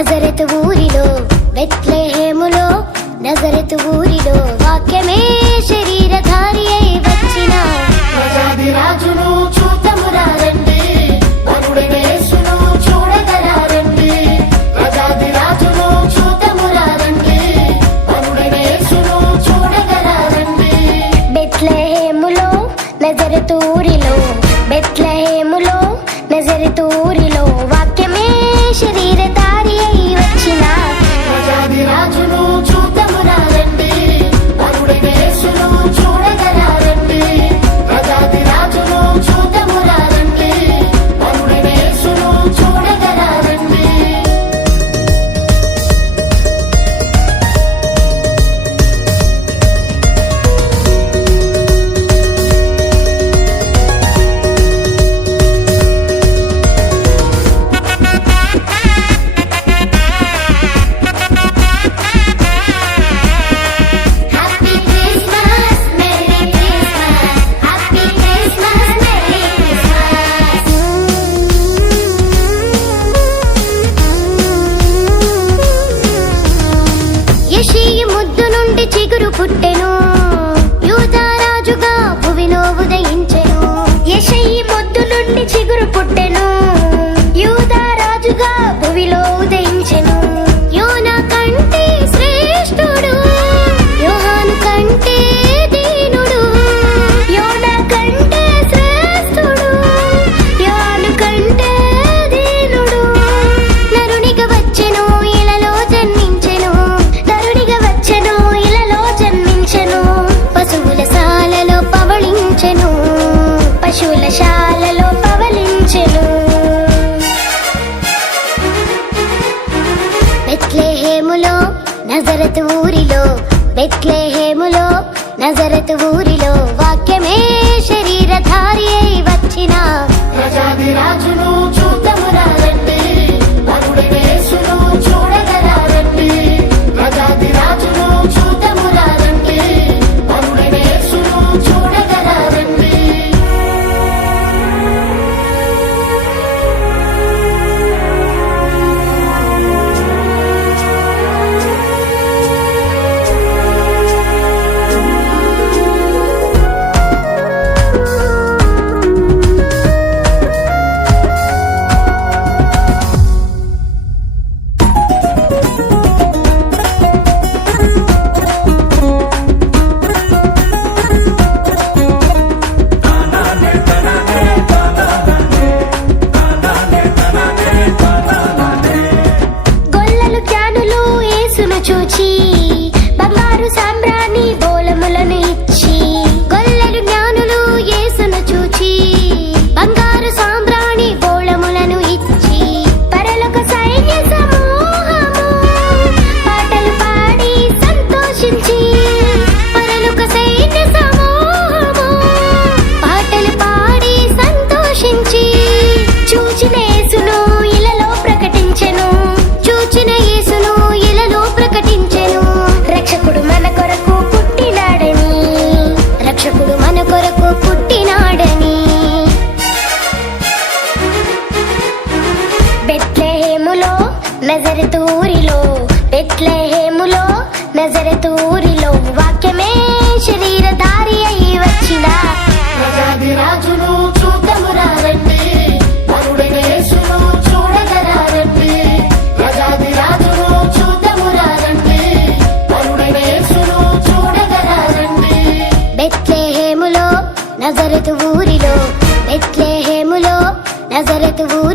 నజరతు ఊరిలో బెత్లెహేములో నజరతు ఊరిలో వాక్యమే శరీరధారి అయి వచ్చిన ప్రజాది రాజును చూతమురా రండి, వరుడైన యేసును చూడగరా రండి. ప్రజాది రాజును చూతమురా రండి, వరుడైన యేసును చూడగరా రండి. బెత్లెహేములో నజరతు ఊరిలో బెత్లెహేములో నజరతు ఊరిలో వాక్యమే శరీరధారి అయి వచ్చిన ప్రజాది రాజును చూతమురా రండి, వరుడైన యేసును చూడగరా రండి. ప్రజాది రాజును చూతమురా రండి, వరుడైన యేసును చూడగరా రండి. Happy Christmas merry Christmas happy Christmas merry Christmas యెషయి ముద్దు నుండి చిగురు పుట్టెను యూదా రాజుగా భువిలో ఉదయించెను యెషయి ముద్దు నుండి చిగురు పుట్టెను యూదా రాజుగా భువిలో ఉదయించెను యోనా కంటే శ్రేష్ఠుడు యోహాను కంటే దీనుడు యోనా కంటే శ్రేష్ఠుడు యోహాను కంటే దీనుడు నరునిగా వచ్చెను ఇలలో జన్మించెను నరునిగా వచ్చెను ఇలలో జన్మించెను పశువుల శాలలో పవళించెను పశువుల శాలలో పవళించెను బెత్లెహేములో నజరతు ఊరిలో బెత్లెహేములో నజరతు ఊరిలో వాక్యమే శరీరధారి అయి వచ్చిన ప్రజాది రాజును చూతమురా రండి, వరుడైన యేసును చూడగరా రండి. ప్రజాది రాజును చూతమురా రండి, వరుడైన యేసును చూడగరా రండి. గొల్లలు క్యానులు యేసును చూచి బంగారు సాంబ్రాణి బోలములను ఇచ్చి గొల్లలు జ్ఞానులు యేసును చూచి బంగారు సాంబ్రాణి బోళములను ఇచ్చి పరలోక సైన్య సమూహము పాటలు పాడి సంతోషించి పరలోక సైన్య సమూహము పాటలు పాడి సంతోషించి చూచిన యేసును ఇలలో ప్రకటించెను చూచిన యేసును ఇలలో ప్రకటించెను రక్షకుడు మన కొరకు పుట్టినాడని రక్షకుడు మన కొరకు పుట్టినాడని బెత్లెహేములో నజరతు ఊరిలో బెత్లెహేములో నజరతు ఊరిలో వాక్యమే శరీరధారి అయి వచ్చిన ప్రజాది రాజును చూతమురా రండి, వరుడైన యేసును చూడగరా రండి. ప్రజాది రాజును చూతమురా రండి, వరుడైన యేసును చూడగరా రండి. బెత్లెహేములో నజరతు ఊరిలో బెత్లెహేములో నజరతు ఊరిలో